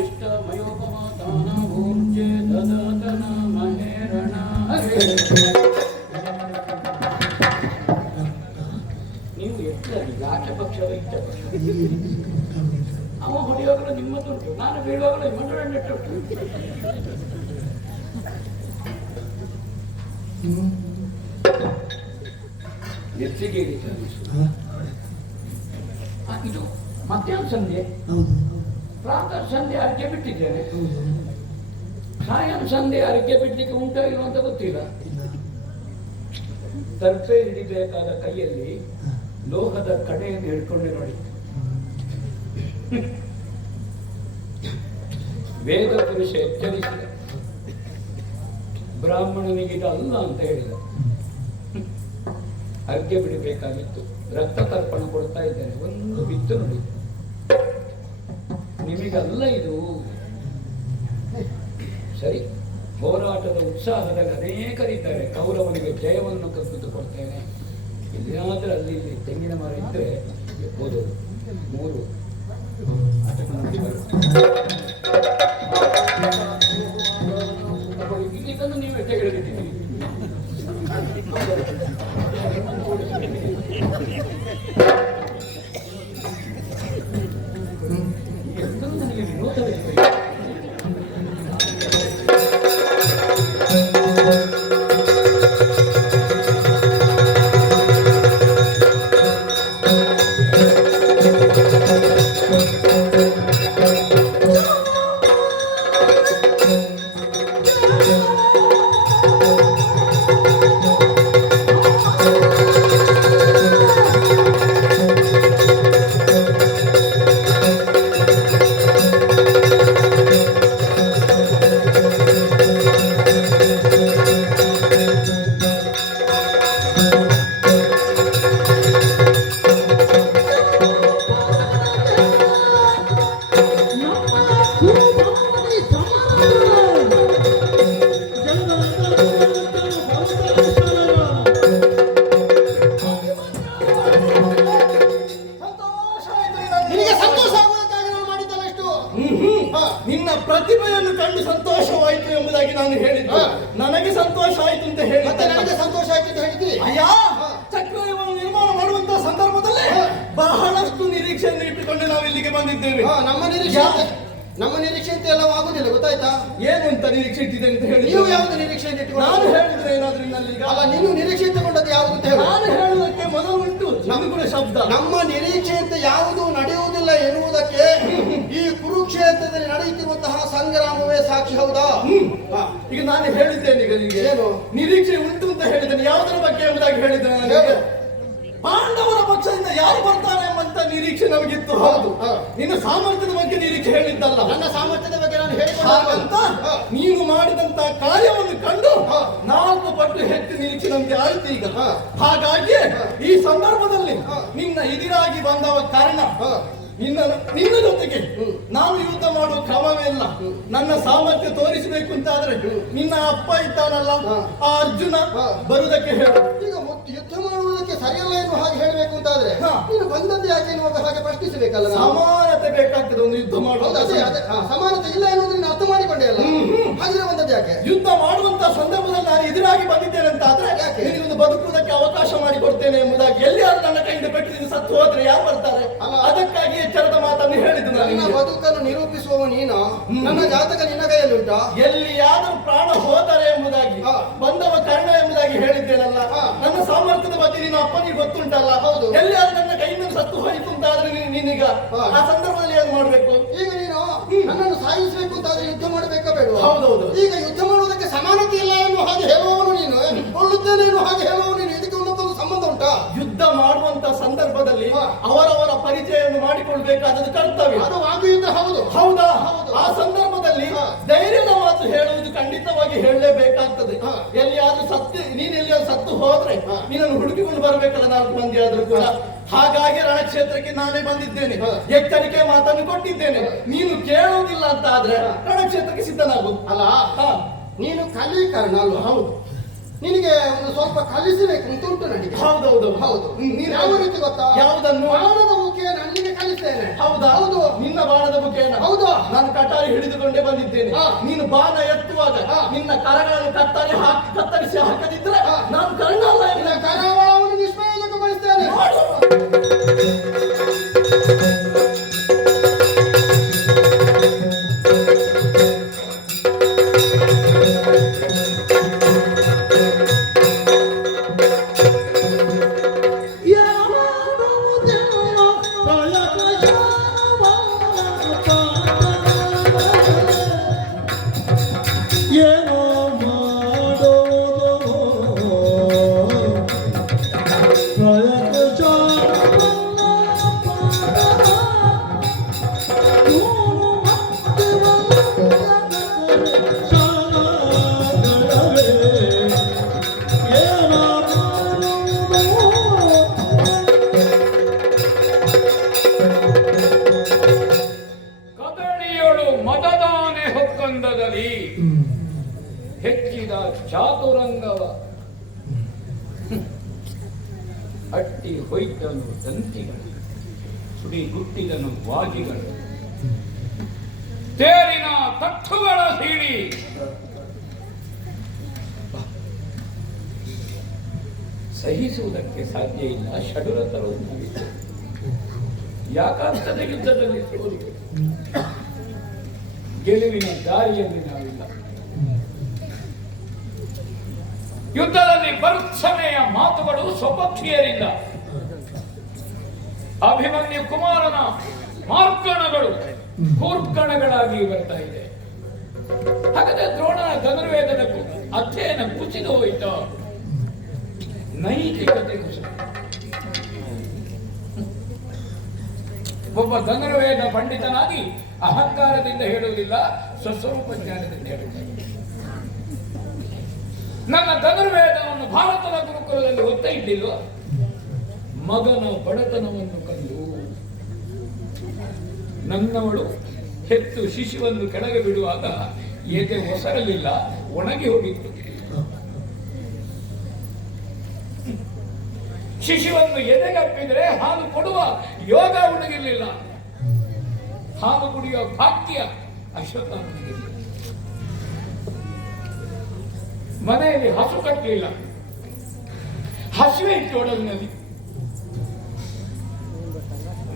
ಇಷ್ಟ ಮಯೋಪಮಾತಾನ ಊರ್ಜೆ ದದತನ ಮಹೇರಣ. ನೀವು ಎಷ್ಟರಲ್ಲಿ ಯಾಕೆ ಪಕ್ಷ ಇಷ್ಟ ಪಕ್ಷ? ಅವ ಹೊಡೆಯುವಾಗಲೂ ನಿಮ್ಮದುಂಟು, ನಾನು ಬೀಳುವಾಗಲೂ ನಿಮ್ಮದು ನೆಟ್ಟುಂಟು. ಎತ್ತಿಗೆ ಇದು ಮಧ್ಯಾಹ್ನ ಸಂಧ್ಯೆ, ಪ್ರಾತಃ ಸಂಧ್ಯೆ ಅರ್ಘ್ಯ ಬಿಟ್ಟಿದ್ದೇನೆ. ಸಾಯಂ ಸಂಧ್ಯೆ ಅರ್ಘ್ಯ ಬಿಡ್ಲಿಕ್ಕೆ ಉಂಟೋ ಇಲ್ವ ಅಂತ ಗೊತ್ತಿಲ್ಲ. ತರ್ಪೆ ಹಿಡಿಬೇಕಾದ ಕೈಯಲ್ಲಿ ಲೋಹದ ಕಡೆಯನ್ನು ಹಿಡ್ಕೊಂಡೆ ನೋಡಿ. ವೇದ ಪುರುಷ ಎಚ್ಚರಿಸಿದ, ಬ್ರಾಹ್ಮಣನಿಗೆ ಇದಲ್ಲ ಅಂತ ಹೇಳಿದ. ಅರ್ಘ್ಯ ಬಿಡಬೇಕಾಗಿತ್ತು, ರಕ್ತ ತರ್ಪಣ ಕೊಡ್ತಾ ಇದ್ದೇನೆ, ಒಂದು ಬಿತ್ತು ನೋಡಿ. ನಿಮಗಲ್ಲ ಇದು. ಸರಿ, ಹೋರಾಟದ ಉತ್ಸಾಹದಲ್ಲಿ ಅನೇಕರಿದ್ದಾರೆ. ಕೌರವನಿಗೆ ಜಯವನ್ನು ಕದ್ದು ಕೊಡ್ತೇನೆ. ಇಲ್ಲಾದ್ರೆ ಅಲ್ಲಿ ಇಲ್ಲಿ ತೆಂಗಿನ ಮರ ಇದ್ರೆ ಓದೋದು 3 ಇದನ್ನು ನೀವೇ ತೆಗೆದಿದ್ದೀರಿ. ನನಗೆ ವಿನೋದವೇ ನಿನ್ನ ಪ್ರತಿಭೆಯನ್ನು ಕಂಡು ಸಂತೋಷವಾಯಿತು ಎಂಬುದಾಗಿ ನಾನು ಹೇಳಿದ್ದೆ. ನನಗೆ ಸಂತೋಷ ಆಯ್ತು ಅಂತ ಹೇಳಿ ನನಗೆ ಸಂತೋಷ ಆಯ್ತು ಅಂತ ಹೇಳಿದ್ದಿ. ಅಯ್ಯ, ಚಕ್ರವ್ಯೂಹವನ್ನು ನಿರ್ಮಾಣ ಮಾಡುವಂತಹ ಸಂದರ್ಭದಲ್ಲಿ ಬಹಳಷ್ಟು ನಿರೀಕ್ಷೆಯನ್ನು ಇಟ್ಟುಕೊಂಡು ನಾವು ಇಲ್ಲಿಗೆ ಬಂದಿದ್ದೇವೆ. ನಮ್ಮ ನಿರೀಕ್ಷೆ ಅಂತ ಎಲ್ಲವೂ ಆಗುದಿಲ್ಲ, ಗೊತ್ತಾಯ್ತಾ? ಏನು ಅಂತ ನಿರೀಕ್ಷೆ ಇಟ್ಟಿದೆ ಅಂತ ಹೇಳಿ ನೀವು ಯಾವ್ದು ನಿರೀಕ್ಷೆ ಇಟ್ಟುಕೊಂಡು? ನಾನು ಹೇಳಿದ್ರೆ ಏನಾದ್ರೂ ನಿನ್ನಲ್ಲಿ ಅಲ್ಲ, ನೀನು ನಿರೀಕ್ಷೆ ಇಟ್ಟುಕೊಂಡದ್ದು ಯಾವುದು ಅಂತ ಹೇಳಿ. ನಾನು ಹೇಳುವುದಕ್ಕೆ ಮೊದಲು ಉಂಟು ನಮಗುಣ ಶಬ್ದ. ನಮ್ಮ ನಿರೀಕ್ಷೆ ಅಂತ ಯಾವುದು ನಡೆಯುವುದಿಲ್ಲ ಎನ್ನುವುದಕ್ಕೆ ಈ ಕುರುಕ್ಷೇತ್ರದಲ್ಲಿ ನಡೆಯುತ್ತಿರುವಂತಹ ಸಂಗ್ರಾಮವೇ ಸಾಕ್ಷಿ. ಹೌದಾ? ಈಗ ನಾನು ಹೇಳಿದ್ದೇನೆ. ಈಗ ನಿಮಗೆ ಏನು ನಿರೀಕ್ಷೆ ಉಂಟು ಅಂತ ಹೇಳಿದ್ದೇನೆ. ಯಾವುದರ ಬಗ್ಗೆ ಎಂಬುದಾಗಿ ಹೇಳಿದ್ದೇನೆ. ಪಾಂಡವರ ಪಕ್ಷದಿಂದ ಯಾರು ಬರ್ತಾರೆ ಎಂಬಂತ ನಿರೀಕ್ಷೆ ನಮಗಿತ್ತು. ಹೌದು, ನಿನ್ನ ಸಾಮರ್ಥ್ಯದ ಬಗ್ಗೆ ನಿರೀಕ್ಷೆ ಹೇಳಿದ್ದಲ್ಲ. ನನ್ನ ಸಾಮರ್ಥ್ಯದ ಬಗ್ಗೆ ನಾನು ಹೇಳಿದಂತ ನೀನು ಮಾಡಿದಂತ ಕಾರ್ಯವನ್ನು ಕಂಡು 4 ಪಟ್ಟು ಹೆಚ್ಚು ನಿರೀಕ್ಷೆ ನಮ್ಗೆ ಆಯ್ತು ಈಗ. ಹಾಗಾಗಿ ಈ ಸಂದರ್ಭದಲ್ಲಿ ನಿನ್ನ ಎದುರಾಗಿ ಬಂದವ ಕಾರಣ ನಿನ್ನ ಜೊತೆಗೆ ನಾನು ಯುದ್ಧ ಮಾಡುವ ಕ್ರಮವೇ ಇಲ್ಲ. ನನ್ನ ಸಾಮರ್ಥ್ಯ ತೋರಿಸಬೇಕು ಅಂತ ಆದ್ರೆ ನಿನ್ನ ಅಪ್ಪ ಇದ್ದಾನಲ್ಲ, ಆ ಅರ್ಜುನ ಬರುವುದಕ್ಕೆ ಹೇಳು. ಈಗ ಯುದ್ಧ ಮಾಡುವುದಕ್ಕೆ ಸರಿಯಲ್ಲ ಎನ್ನುವ ಹಾಗೆ ಹೇಳಬೇಕು ಅಂತ ಆದ್ರೆ ನೀನು ಬಂದದ್ದು ಯಾಕೆ ಎನ್ನುವಾಗ ಹಾಗೆ ಪ್ರಶ್ನಿಸಬೇಕಲ್ಲ. ಸಮಾನತೆ ಬೇಕಾಗ್ತದೆ ಒಂದು ಯುದ್ಧ ಮಾಡುವುದು. ಸಮಾನತೆ ಇಲ್ಲ ಎನ್ನುವುದನ್ನು ಅರ್ಥ ಮಾಡಿಕೊಂಡೆ ಅಲ್ಲ, ಹಾಗೆ ಬಂದದ್ದು ಯಾಕೆ? ಯುದ್ಧ ಮಾಡುವಂತ ಸಂದರ್ಭದಲ್ಲಿ ನಾನು ಎದುರಾಗಿ ಬಂದಿದ್ದೇನೆ ಅಂತ ಆದ್ರೆ ನಿನಗೊಂದು ಬದುಕುವುದಕ್ಕೆ ಅವಕಾಶ ಮಾಡಿಕೊಡ್ತೇನೆ ಎಂಬುದಾಗಿ. ಎಲ್ಲಿಯಾದ್ರೂ ನನ್ನ ಕೈಯಿಂದ ಪೆಟ್ಟು ಸತ್ತು ಹೋದ್ರೆ ಯಾರು ಬರ್ತಾರೆ? ಅದಕ್ಕಾಗಿ ಎಚ್ಚರದ ಮಾತನ್ನು ಹೇಳಿದ್ದು. ನನ್ನ ಬದುಕನ್ನು ನಿರೂಪಿಸುವವ ನೀನು, ನನ್ನ ಜಾತಕ ನಿನ್ನ ಕೈಯಲ್ಲಿ ಉಂಟಾ? ಎಲ್ಲಿಯಾದರೂ ಪ್ರಾಣ ಹೋದರೆ ಎಂಬುದಾಗಿ ಬಂದವ ಕರ್ಣ ಎಂಬುದಾಗಿ ಹೇಳಿದ್ದೇನಲ್ಲ. ನನ್ನ ಸಾಮರ್ಥ್ಯದ ಬಗ್ಗೆ ನಿನ್ನ ಅಪ್ಪನಿಗೆ ಗೊತ್ತುಂಟಲ್ಲ. ಹೌದು, ಎಲ್ಲಿಯಾದ್ರೂ ನನ್ನ ಕೈಯಿಂದ ಸತ್ತು ಹೋಯಿತು ಅಂತ ಆದ್ರೆ ನೀನೀಗ ಆ ಸಂದರ್ಭದಲ್ಲಿ ಏನು ಮಾಡ್ಬೇಕು? ಈಗ ನೀನು ನನ್ನನ್ನು ಸಾಯಿಸಬೇಕು ಅಂತಾದ್ರೆ ಯುದ್ಧ ಮಾಡಬೇಕಾ ಬೇಡ? ಹೌದೌದು. ಈಗ ಯುದ್ಧ ಮಾಡುವುದಕ್ಕೆ ಸಮಾನತೆ ಇಲ್ಲ ಎನ್ನುವ ಹಾಗೆ ಹೇಳುವವನು ನೀನು, ಕೊಳ್ಳುತ್ತೇನೆ ಎನ್ನುವ ಹಾಗೆ ಹೇಳುವವನು ನೀನು. ಇದಕ್ಕೆ ಒಂದೊಂದು ಸಂಬಂಧ ಉಂಟಾ? ಯುದ್ಧ ಮಾಡುವಂತ ಸಂದರ್ಭದಲ್ಲಿ ಅವರವರ ಪರಿಚಯವನ್ನು ಮಾಡಿಕೊಳ್ಬೇಕಾದದ್ದು ಕರ್ತವ್ಯ. ಅದು ವಾಗ್ಯುದ್ಧ. ಹೌದು, ಹೌದಾ? ಆ ಸಂದರ್ಭದಲ್ಲಿ ಧೈರ್ಯದ ಮಾತು ಹೇಳುವುದು ಖಂಡಿತವಾಗಿ ಹೇಳಲೇಬೇಕಾಗ್ತದೆ. ಎಲ್ಲಿಯಾದ್ರೂ ನೀನ್ ಎಲ್ಲಿಯಾದ್ರೂ ಸತ್ತು ಹೋದ್ರೆ ನೀನನ್ನು ಹುಡುಕಿಕೊಂಡು ಬರಬೇಕಲ್ಲ 4 ಮಂದಿ ಆದ್ರೂ ಕೂಡ. ಹಾಗಾಗಿ ರಣಕ್ಷೇತ್ರಕ್ಕೆ ನಾನೇ ಬಂದಿದ್ದೇನೆ, ಎಚ್ಚರಿಕೆ ಮಾತನ್ನು ಕೊಟ್ಟಿದ್ದೇನೆ. ನೀನು ಕೇಳುವುದಿಲ್ಲ ಅಂತ ಆದ್ರೆ ರಣಕ್ಷೇತ್ರಕ್ಕೆ ಸಿದ್ಧನಾಗು. ಅಲ್ಲ, ನೀನು ಕಲೀಕರಣ ಅಲ್ವಾ? ಹೌದು, ನಿನಗೆ ಒಂದು ಸ್ವಲ್ಪ ಕಲಿಸಬೇಕು ಅಂತ ಉಂಟು ನನಗೆ. ಹೌದೌದು. ಹೌದು, ನೀನು ಯಾವ ರೀತಿ ಗೊತ್ತಾ? ಯಾವುದನ್ನು? ಬಾಣದ ಮುಖೇನ ನಿನಗೆ ಕಲಿಸ್ತೇನೆ. ಹೌದಾ? ಹೌದು, ನಿನ್ನ ಬಾಣದ ಮುಖೇನ. ಹೌದು, ನಾನು ಕಟಾರಿ ಹಿಡಿದುಕೊಂಡೇ ಬಂದಿದ್ದೇನೆ. ನೀನು ಬಾಣ ಎತ್ತುವಾಗ ನಿನ್ನ ಕರಗಳನ್ನು ಕತ್ತರಿಸಿ ಹಾಕದಿದ್ರೆ ನಾನು ಕರ್ಣ ಅಲ್ಲ. ಕರಾವಳವನ್ನು ನಿಷ್ಪ್ರಯೋಜಕಗೊಳಿಸ್ತೇನೆ. ಹೆಚ್ಚಿದ ಚಾತುರಂಗವ ಅಟ್ಟಿ ಹೊಯ್ತನು ದಂತಿಗಳು, ಸುಡಿ ಗುಟ್ಟಿದನು ವಾಜಿಗಳು, ತೇರಿನ ತಟ್ಟುಗಳ ಸೀಳಿ ಸಹಿಸುವುದಕ್ಕೆ ಸಾಧ್ಯ ಇಲ್ಲ. ಷಡುರತರವು ಮುಗಿತು. ಯಾಕಾಂತದ ಯುದ್ಧದಲ್ಲಿ ಸೋಲು, ಗೆಲುವಿನ ದಾರಿಯಲ್ಲಿ ನಾವಿಲ್ಲ. ಯುದ್ಧದಲ್ಲಿ ಭರ್ತ್ಸನೆಯ ಮಾತುಗಳು ಸ್ವಪಕ್ಷೀಯರಿಲ್ಲ. ಅಭಿಮನ್ಯು ಕುಮಾರನ ಮಾರ್ಕಣಗಳು ಕೂರ್ಕಣಗಳಾಗಿ ಬರ್ತಾ ಇದೆ. ಹಾಗಾದ್ರೆ ದ್ರೋಣನ ಧನುರ್ವೇದದ ಅಧ್ಯಯನ ಕುಸಿದು ಹೋಯಿತು. ನೈತಿಕತೆ ಕುಸಿದ. ಒಬ್ಬ ಧನುರ್ವೇದ ಪಂಡಿತನಾಗಿ ಅಹಂಕಾರದಿಂದ ಹೇಳುವುದಿಲ್ಲ, ಸ್ವಸ್ವರೂಪ ಜ್ಞಾನದಿಂದ ಹೇಳುತ್ತಾರೆ. ನನ್ನ ಧನುರ್ವೇದವನ್ನು ಭಾರತದ ಗುರುಕುಲದಲ್ಲಿ ಒತ್ತ ಇಟ್ಟಿಲ್ಲ. ಮಗನ ಬಡತನವನ್ನು ಕಂಡು ನನ್ನವಳು ಹೆತ್ತು ಶಿಶುವನ್ನು ಕೆಳಗೆ ಬಿಡುವಾಗ ಎದೆ ಒಸರಲಿಲ್ಲ, ಒಣಗಿ ಹೋಗಿತ್ತು. ಶಿಶುವನ್ನು ಎದೆಗಪ್ಪಿದ್ರೆ ಹಾಲು ಕೊಡುವ ಯೋಗ ಉಣಗಿರ್ಲಿಲ್ಲ. ಹಾಲು ಕುಡಿಯುವ ಭಾಗ್ಯ ಅಶ್ವತ್ಥಾಮನಿಗಿರಲಿಲ್ಲ. ಮನೆಯಲ್ಲಿ ಹಸು ಕಟ್ಟಲಿಲ್ಲ, ಹಸುವೆ ಇತ್ತು ಒಡಲಿನಲ್ಲಿ.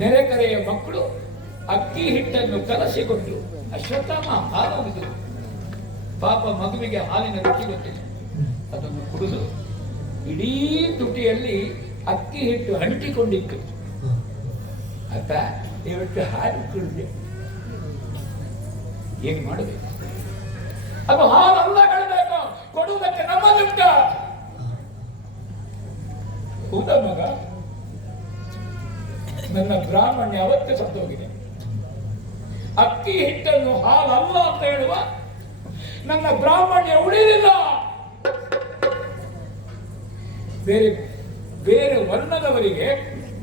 ನೆರೆಕರೆಯ ಮಕ್ಕಳು ಅಕ್ಕಿ ಹಿಟ್ಟನ್ನು ಕಲಸಿಕೊಟ್ಟು ಅಶ್ವತ್ಥಾಮ ಹಾಲು ಪಾಪ ಮಗುವಿಗೆ ಹಾಲಿನ ರುಚಿ ಗೊತ್ತಿಲ್ಲ. ಅದನ್ನು ಕುಡಿದು ಇಡೀ ತುಟಿಯಲ್ಲಿ ಅಕ್ಕಿ ಹಿಟ್ಟು ಅಂಟಿಕೊಂಡಿತ್ತು. ಅತ್ತ ಇವತ್ತು ಹಾಲು ಕುಡಿದೆ, ಏನು ಮಾಡಬೇಕು? ಅದು ಹಾಲಲ್ಲ ಕಳಬೇಕು, ಕೊಡುವುದಕ್ಕೆ ನಮ್ಮದುಂಟ. ಹೌದ ಮಗ, ನನ್ನ ಬ್ರಾಹ್ಮಣ್ಯ ಅವತ್ತೇ ಸತ್ತೋಗಿದೆ. ಅಕ್ಕಿ ಹಿಟ್ಟನ್ನು ಹಾಲಲ್ಲ ಅಂತ ಹೇಳುವ ನನ್ನ ಬ್ರಾಹ್ಮಣ್ಯ ಉಳಿಲಿಲ್ಲ. ಬೇರೆ ಬೇರೆ ವರ್ಣದವರಿಗೆ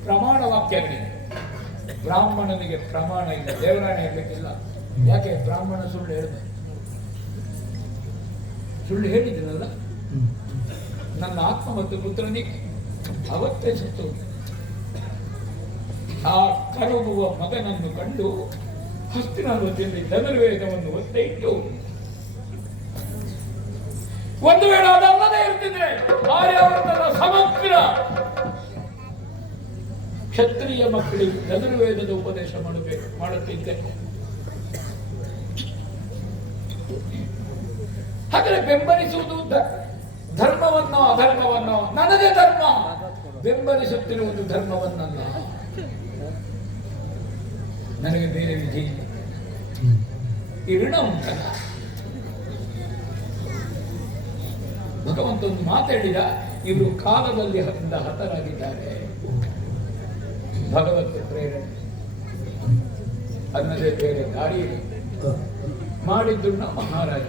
ಪ್ರಮಾಣ ವಾಕ್ಯಗಳಿದೆ, ಬ್ರಾಹ್ಮಣನಿಗೆ ಪ್ರಮಾಣ ಇಲ್ಲ, ದೇವರಾಣೆ ಹೇಳಬೇಕಿಲ್ಲ. ಯಾಕೆ? ಬ್ರಾಹ್ಮಣ ಸುಳ್ಳು ಹೇಳಿದ. ಸುಳ್ಳು ಹೇಳಿದ್ದೀನಲ್ಲ, ನನ್ನ ಆತ್ಮ ಮತ್ತು ಪುತ್ರನಿಗೆ ಅವತ್ತೇ ಸತ್ತು. ಆ ಕರುಗುವ ಮಗನನ್ನು ಕಂಡು ಹಸ್ತಿನಾವತಿಯಲ್ಲಿ ಧನುರ್ವೇದವನ್ನು ಒತ್ತೆ ಇಟ್ಟು, ಒಂದು ವೇಳೆ ಅದಲ್ಲದೆ ಇರ್ತಿದ್ರೆ ಆರ್ಯಾವರ್ತದ ಸಮಗ್ರ ಕ್ಷತ್ರಿಯ ಮಕ್ಕಳಿಗೆ ಧನುರ್ವೇದದ ಉಪದೇಶ ಮಾಡುತ್ತಿದ್ದೆ. ಹಾಗಾದ್ರೆ ಬೆಂಬಲಿಸುವುದು ಧರ್ಮವನ್ನೋ ಅಧರ್ಮವನ್ನೋ? ನನ್ನದೇ ಧರ್ಮ, ಬೆಂಬಲಿಸುತ್ತಿರುವುದು ಧರ್ಮವನ್ನಲ್ಲ. ನನಗೆ ಬೇರೆ ವಿಧಿ ಇಲ್ಲ. ಈ ಋಣ ಉಂಟಲ್ಲ, ಭಗವಂತ ಒಂದು ಮಾತಾಡಿದ, ಇವರು ಕಾಲದಲ್ಲಿ ಹತರಾಗಿದ್ದಾರೆ. ಭಗವತ್ ಪ್ರೇರಣೆ ಅನ್ನದೇ ಬೇರೆ ದಾರಿ ಮಾಡಿದ್ರು ಮಹಾರಾಜ.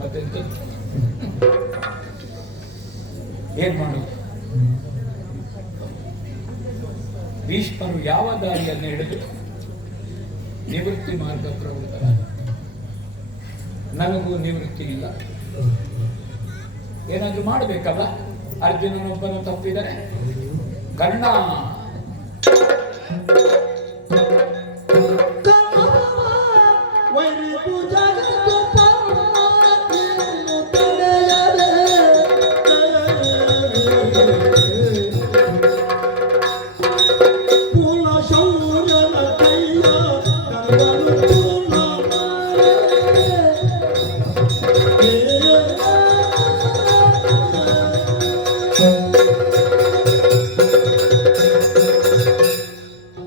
ಮತ್ತೆಂತ ಏನ್ ಮಾಡುವುದು? ಭೀಷ್ಮರು ಯಾವ ದಾರಿಯನ್ನು ಹಿಡಿದು ನಿವೃತ್ತಿ ಮಾರ್ಗ ಪ್ರವೃತ್ತ. ನನಗೂ ನಿವೃತ್ತಿ ಇಲ್ಲ. ಏನಾದ್ರೂ ಮಾಡಬೇಕಲ್ಲ. ಅರ್ಜುನನೊಬ್ಬನು ತಪ್ಪಿದರೆ ಕರ್ಣ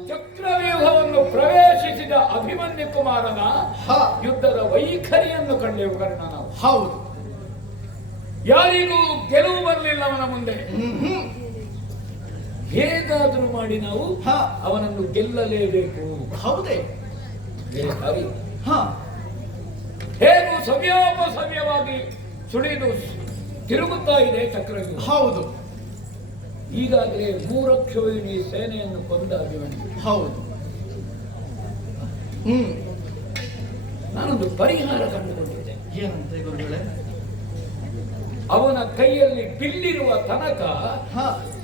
ಚಕ್ರವ್ಯೂಹವನ್ನು ಪ್ರವೇಶಿಸಿದ ಅಭಿಮನ್ಯು ಕುಮಾರನ ಯುದ್ಧದ ವೈಖರಿಯನ್ನು ಕಂಡೆವು ಕರ್ಣ ನಾವು. ಹೌದು, ಯಾರಿಗೂ ಗೆಲುವು ಬರಲಿಲ್ಲ ಅವನ ಮುಂದೆ. ಹೇಗಾದರೂ ಮಾಡಿ ನಾವು ಅವನನ್ನು ಗೆಲ್ಲಲೇಬೇಕು. ಹೌದೇ? ಹೇಗೂ ಸವ್ಯೋಪಸವ್ಯವಾಗಿ ಸುಳಿದು ತಿರುಗುತ್ತಾ ಇದೆ ಚಕ್ರವ್ಯೂಹ. ಹೌದು, ಈಗಾಗಲೇ 3 ಲಕ್ಷವೇಣಿ ಸೇನೆಯನ್ನು ಕೊಂದ ಅಭಿಮನ್ಯು. ಹೌದು. ನಾನೊಂದು ಪರಿಹಾರ ಕಂಡುಕೊಂಡಿದ್ದೆ. ಏನಂತೆ ಗುರುಗಳೇ? ಅವನ ಕೈಯಲ್ಲಿ ಬಿಲ್ಲಿರುವ ತನಕ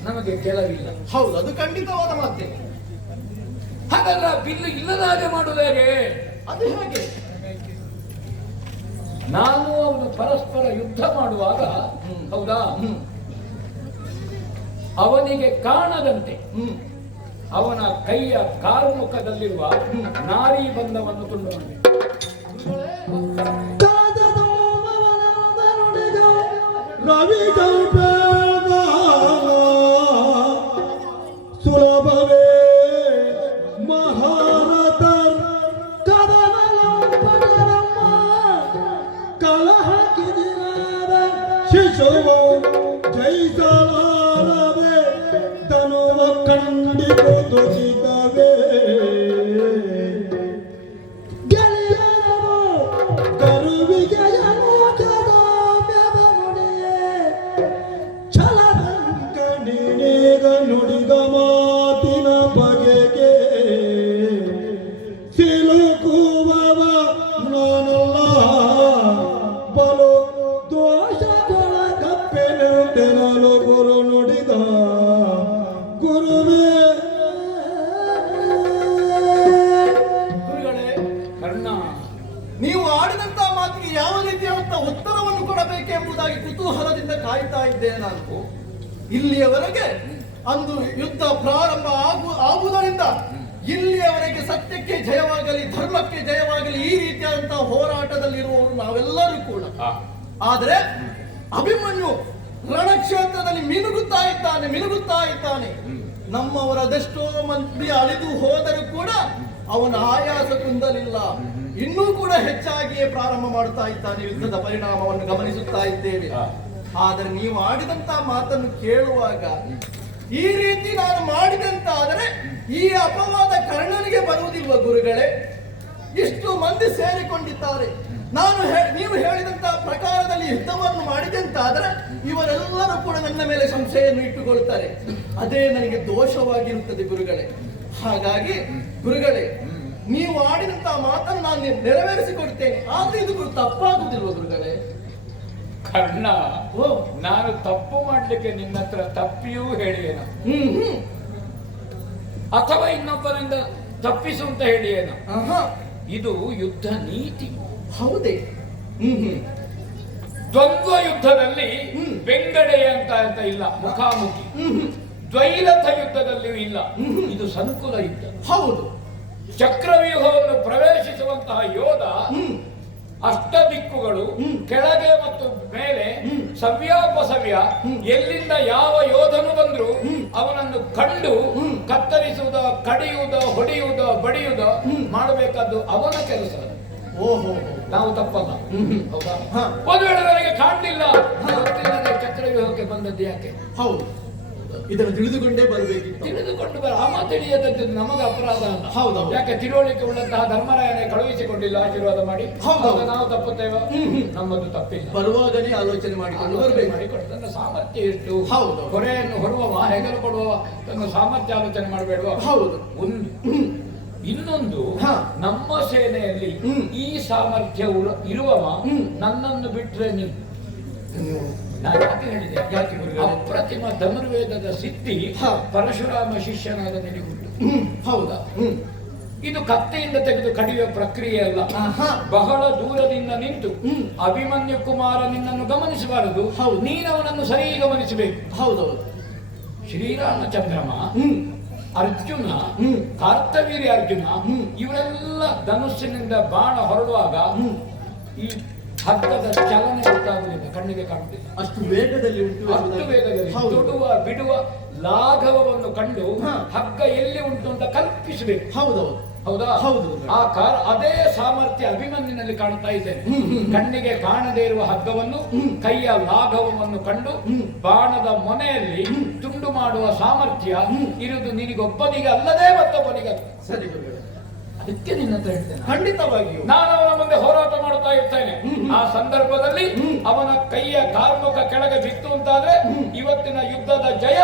ನಮಗೆ ಗೆಲವಿಲ್ಲ. ಹೌದು, ಅದು ಖಂಡಿತವಾದ ಮಾತೆ. ಹಾಗಾದ್ರೆ ಆ ಬಿಲ್ಲು ಇಲ್ಲದ ಹಾಗೆ ಮಾಡುವುದು ಹೇಗೆ? ಅದು ಹೇಗೆ? ನಾನು ಅವನು ಪರಸ್ಪರ ಯುದ್ಧ ಮಾಡುವಾಗ, ಹೌದಾ, ಅವನಿಗೆ ಕಾಣದಂತೆ ಅವನ ಕೈಯ ಕಾರ್ಮುಖದಲ್ಲಿರುವ ನಾರಿ ಬಂಧವನ್ನು ತುಂಡು ಮಾಡಬೇಕು. ಸುಲಭವೇ ಮಹಾರಥ ಕಲಹಕಿದಿರಾದ ಶಿಶುವು ಜಯಿಸಲಾರದೆ ತನುವ ಕಂಡಿಕೊದುಗಿದವೇ ಗೆಳೆಯರು ಕರುವಿಗೆ ನುಡಿದ ಮಾತಿನ ಬಗೆಗೆ ಸಿಲುಕುವವ ನಾನಲ್ಲ, ಬಲು ದೋಷಗಳ ಕಪ್ಪೆನೆಂತೆನಲು ಗುರು ನುಡಿದ ಗುರುವೇ. ಗುರುಗಳೇ, ಕರ್ಣ, ನೀವು ಆಡಿದಂತ ಮಾತಿಗೆ ಯಾವ ರೀತಿಯಾದಂತ ಉತ್ತರವನ್ನು ಕೊಡಬೇಕೆಂಬುದಾಗಿ ಕುತೂಹಲದಿಂದ ಕಾಯ್ತಾ ಇದ್ದೇನೆ ನಾನು. ಇಲ್ಲಿಯವರೆಗೆ ಅಂದು ಯುದ್ಧ ಪ್ರಾರಂಭ ಆಗುವುದರಿಂದ ಇಲ್ಲಿಯವರೆಗೆ ಸತ್ಯಕ್ಕೆ ಜಯವಾಗಲಿ, ಧರ್ಮಕ್ಕೆ ಜಯವಾಗಲಿ, ಈ ರೀತಿಯಾದಂತಹ ಹೋರಾಟದಲ್ಲಿರುವವರು ನಾವೆಲ್ಲರೂ ಕೂಡ. ಆದರೆ ಅಭಿಮನ್ಯು ರಣಕ್ಷೇತ್ರದಲ್ಲಿ ಮಿನುಗುತ್ತಾ ಇದ್ದಾನೆ. ನಮ್ಮವರದೆಷ್ಟೋ ಮಂದಿ ಅಳಿದು ಹೋದರೂ ಕೂಡ ಅವನ ಆಯಾಸ ಕುಂದಲಿಲ್ಲ. ಇನ್ನೂ ಕೂಡ ಹೆಚ್ಚಾಗಿಯೇ ಪ್ರಾರಂಭ ಮಾಡುತ್ತಾ ಇದ್ದಾನೆ. ಯುದ್ಧದ ಪರಿಣಾಮವನ್ನು ಗಮನಿಸುತ್ತಾ ಇದ್ದೇವೆ. ಆದರೆ ನೀವು ಆಡಿದಂತ ಮಾತನ್ನು ಕೇಳುವಾಗ ಈ ರೀತಿ ನಾನು ಮಾಡಿದಂತಾದರೆ ಈ ಅಪವಾದ ಕರ್ಣನಿಗೆ ಬರುವುದಿಲ್ವ ಗುರುಗಳೇ? ಇಷ್ಟು ಮಂದಿ ಸೇರಿಕೊಂಡಿದ್ದಾರೆ. ನೀವು ಹೇಳಿದಂತ ಪ್ರಕಾರದಲ್ಲಿ ಯುದ್ಧವನ್ನು ಮಾಡಿದಂತಾದರೆ ಇವರೆಲ್ಲರೂ ಕೂಡ ನನ್ನ ಮೇಲೆ ಸಂಶಯವನ್ನು ಇಟ್ಟುಕೊಳ್ಳುತ್ತಾರೆ. ಅದೇ ನನಗೆ ದೋಷವಾಗಿರುತ್ತದೆ ಗುರುಗಳೇ. ಹಾಗಾಗಿ ಗುರುಗಳೇ, ನೀವು ಆಡಿದಂತ ಮಾತನ್ನು ನಾನು ನೆರವೇರಿಸಿಕೊಡ್ತೇನೆ. ಆದ್ರೆ ಇದು ತಪ್ಪಾಗುವುದಿಲ್ವ ಗುರುಗಳೇ? ಕರ್ಣ, ನಾನು ತಪ್ಪು ಮಾಡ್ಲಿಕ್ಕೆ ನಿನ್ನ ಹತ್ರ ತಪ್ಪಿಯೂ ಹೇಳಿಯೇನ, ಅಥವಾ ಇನ್ನೊಬ್ಬರಿಂದ ತಪ್ಪಿಸು ಅಂತ ಹೇಳಿಯೇನ? ಇದು ಯುದ್ಧ ನೀತಿ. ಹೌದೇ? ದ್ವಂದ್ವ ಯುದ್ಧದಲ್ಲಿ ಬೆಂಗಡೆ ಅಂತ ಇಲ್ಲ, ಮುಖಾಮುಖಿ. ದ್ವೈರಥ ಯುದ್ಧದಲ್ಲಿಯೂ ಇಲ್ಲ. ಇದು ಸಂಕುಲ ಯುದ್ಧ. ಹೌದು. ಚಕ್ರವ್ಯೂಹವನ್ನು ಪ್ರವೇಶಿಸುವಂತಹ ಯೋಧ ಅಷ್ಟ ದಿಕ್ಕುಗಳು, ಕೆಳಗೆ ಮತ್ತು ಮೇಲೆ ಸವ್ಯಾಪಸವ್ಯ, ಎಲ್ಲಿಂದ ಯಾವ ಯೋಧನು ಬಂದ್ರು ಅವನನ್ನು ಕಂಡು ಕತ್ತರಿಸುವುದ, ಕಡಿಯುವುದ, ಹೊಡೆಯುವುದ, ಬಡಿಯುವುದ ಮಾಡಬೇಕಾದ್ದು ಅವನ ಕೆಲಸ. ಓಹೋ, ನಾವು ತಪ್ಪಲ್ಲ. ಹೌದಾ? ಒಂದು ವೇಳೆ ನನಗೆ ಕಾಣಲಿಲ್ಲ, ಚಕ್ರವ್ಯೂಹಕ್ಕೆ ಬಂದದ್ದು ಯಾಕೆ? ಹೌದು, ಇದನ್ನು ತಿಳಿದುಕೊಂಡೇ ಬರಬೇಕಿತ್ತು. ತಿಳಿದುಕೊಂಡು ಆ ಮಾತಡಿಯದದ್ದು ನಮಗೆ ಅಪರಾಧ ಅಲ್ಲ. ಹೌದು. ಯಾಕೆ ತಿಳುವಳಿಕೆ ಉಳ್ಳಂತಹ ಧರ್ಮರಾಯನೇ ಕಳುಹಿಸಿಕೊಂಡಿಲ್ಲ ಆಶೀರ್ವಾದ ಮಾಡಿ. ನಾವು ತಪ್ಪುತ್ತೇವೆ? ನಮ್ಮದು ತಪ್ಪಿಲ್ಲ. ಬರುವಾಗನೇ ಆಲೋಚನೆ ಮಾಡಿಕೊಂಡು ಬರಬೇಕು. ತನ್ನ ಸಾಮರ್ಥ್ಯ ಎಷ್ಟು, ಹೌದು, ಹೊರೆಯನ್ನು ಹೊರುವವ, ಹೆಗಲು ಕೊಡುವವ, ತನ್ನ ಸಾಮರ್ಥ್ಯ ಆಲೋಚನೆ ಮಾಡಬೇಡುವ. ಹೌದು. ಇನ್ನೊಂದು, ನಮ್ಮ ಸೇನೆಯಲ್ಲಿ ಈ ಸಾಮರ್ಥ್ಯ ಇರುವವ ನನ್ನನ್ನು ಬಿಟ್ರೆ ನಾನು ಯಾಕೆ ಹೇಳಿದೆ? ಅಪ್ರತಿಮ ಧನುರ್ವೇದದ ಸಿದ್ಧಿ ಪರಶುರಾಮ ಶಿಷ್ಯನಾದ ನಿನಗುಂಟು. ಹೌದಾ? ಇದು ಕತ್ತೆಯಿಂದ ತೆಗೆದು ಕಡಿಯುವ ಪ್ರಕ್ರಿಯೆ ಅಲ್ಲ. ಬಹಳ ದೂರದಿಂದ ನಿಂತು ಅಭಿಮನ್ಯು ಕುಮಾರ ನಿನ್ನನ್ನು ಗಮನಿಸಬಾರದು, ನೀನವನನ್ನು ಸರಿ ಗಮನಿಸಬೇಕು. ಹೌದೌದು. ಶ್ರೀರಾಮಚಂದ್ರಮ ಅರ್ಜುನ, ಕಾರ್ತವೀರ್ಯ ಅರ್ಜುನ ಇವರೆಲ್ಲ ಧನುಸ್ಸಿನಿಂದ ಬಾಣ ಹೊರಡುವಾಗ ಈ ಹಗ್ಗದ ಚಲನೆ ಗೊತ್ತಾಗುವುದಿಲ್ಲ, ಕಣ್ಣಿಗೆ ಕಾಣುತ್ತಿಲ್ಲ. ಅಷ್ಟು ವೇಗದಲ್ಲಿ ಉಂಟು. ಅಷ್ಟು ವೇಗದಲ್ಲಿ ಹೌದು. ತೊಡುವ ಬಿಡುವ ಲಾಘವವನ್ನು ಕಂಡು ಹಗ್ಗ ಎಲ್ಲಿ ಉಂಟು ಅಂತ ಕಲ್ಪಿಸಬೇಕು. ಹೌದೌದು. ಹೌದಾ? ಹೌದು. ಅದೇ ಸಾಮರ್ಥ್ಯ ಅಭಿಮನ್ಯುನಲ್ಲಿ ಕಾಣ್ತಾ ಇದ್ದೇನೆ. ಕಣ್ಣಿಗೆ ಕಾಣದೇ ಇರುವ ಹಗ್ಗವನ್ನು, ಕೈಯ ಲಾಘವವನ್ನು ಕಂಡು ಬಾಣದ ಮೊನೆಯಲ್ಲಿ ತುಂಡು ಮಾಡುವ ಸಾಮರ್ಥ್ಯ ಇರುವುದು ನಿನಗೊಬ್ಬನಿಗೆ ಅಲ್ಲದೆ ಮತ್ತೊಬ್ಬನಿಗೆ. ಸರಿ ಗುರುಗಳೇ. ಅದಕ್ಕೆ ನಿನ್ನ ಹತ್ರ ಹೇಳ್ತೇನೆ, ಖಂಡಿತವಾಗಿಯೂ ನಾನು ಅವನ ಮುಂದೆ ಹೋರಾಟ ಮಾಡುತ್ತಾ ಇರ್ತೇನೆ. ಆ ಸಂದರ್ಭದಲ್ಲಿ ಅವನ ಕೈಯ ಕಾರ್ಮುಕ ಕೆಳಗೆ ಬಿತ್ತು ಅಂತಾದ್ರೆ ಇವತ್ತಿನ ಯುದ್ಧದ ಜಯ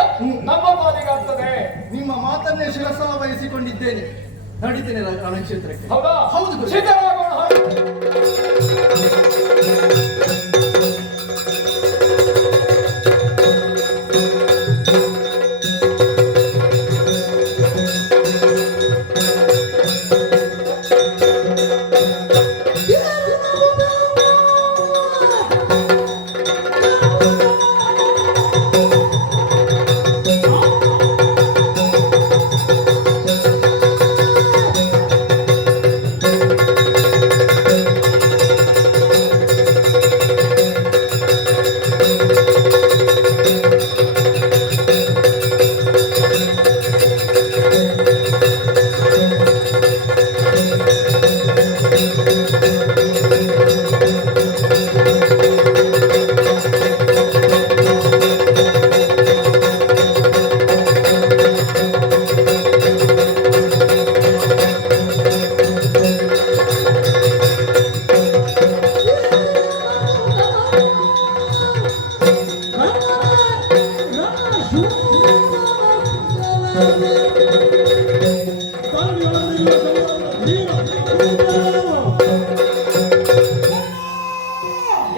ನಮ್ಮ ಪಾಲಿಗಾಗ್ತದೆ. ನಿಮ್ಮ ಮಾತನ್ನೇ ಶಿರಸನ ವಹಿಸಿಕೊಂಡಿದ್ದೇನೆ. ನಡೀತೇನೆ ರಣಕ್ಷೇತ್ರಕ್ಕೆ. ಹೌದಾ? ಹೌದು ಗುರು. ಸಿದ್ಧರಾಗೋಣ.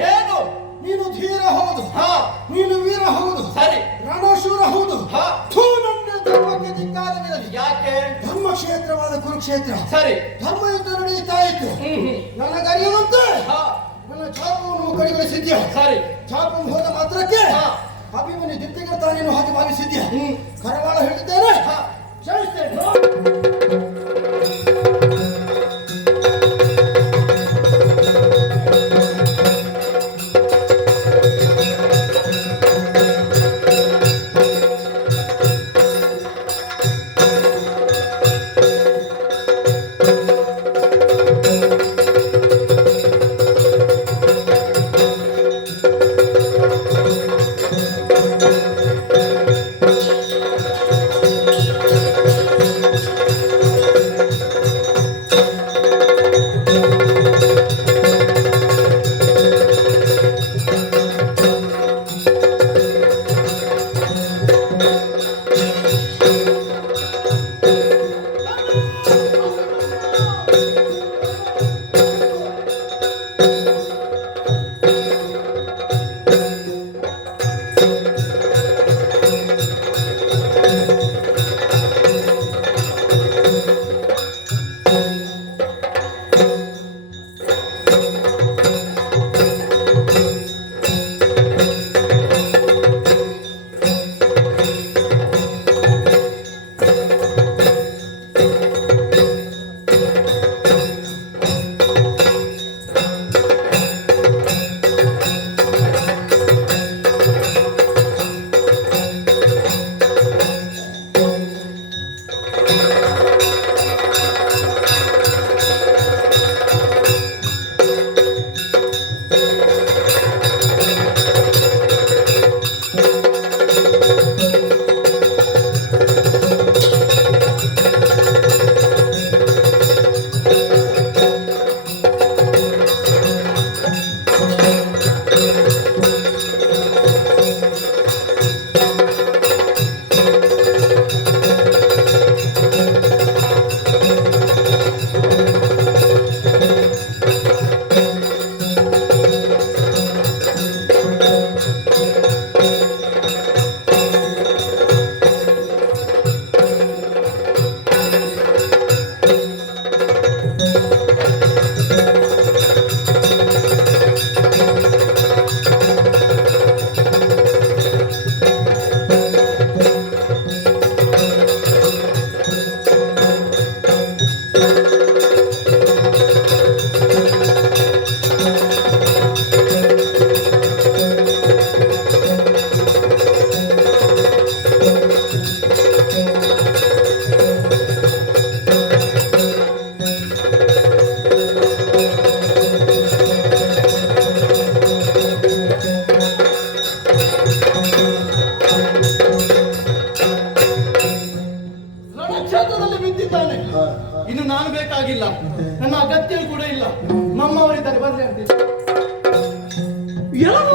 ಏನು? ನೀನು ಧೀರ ಹೌದು, ನೀನು ವೀರ ಹೌದು, ಸರಿ, ರಣಶೂರ ಹೌದು. ನನ್ನ ಧರ್ಮಕ್ಕೆ ಧಿಕ್ಕಾರವಿರಲಿ. ಯಾಕೆ? ಧರ್ಮಕ್ಷೇತ್ರವಾದ ಕುರುಕ್ಷೇತ್ರ, ಸರಿ, ಧರ್ಮ ಯುದ್ಧ ನಡೆಯುತ್ತಾ ಇತ್ತು. ನನಗರಿಯುವಂತೆ ನನ್ನ ಚಾಪವನ್ನು ಕಡಿಗೊಳಿಸಿದ್ಯಾ? ಸರಿ, ಚಾಪವನ್ನು ಹೋದ ಮಾತ್ರಕ್ಕೆ ಅಭಿಮನ್ಯು ದಿಟ್ಟಿಗೆ ತಾನೇನು ಹಾಗೆ ಭಾವಿಸಿದ್ಯಾ? ಕರವಾಳ ಹೇಳಿದ್ದೇನೆ, ಕ್ಷಮಿಸ್ತೇನೆ. ನಮ್ಮವರಿದ್ದಾರೆ ಬರ್ಲಿ ಅಂತ ಎಲ್ಲವೂ